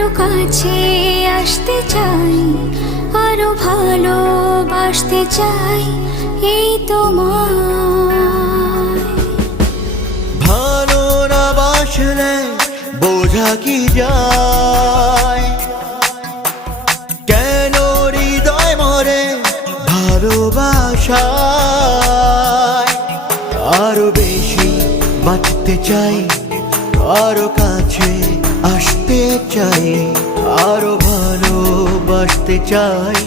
আরো কাছে আসতে চাই, আরো ভালোবাসতে চাই এই তোমায়। ভালো না বাসলে বোঝা কি যায়, কেন হৃদয় মরে ভালোবাসায়। আরো বেশি বাঁচতে চাই, আরো কাছে আসতে চাই, আরো ভালোবাসতে চাই।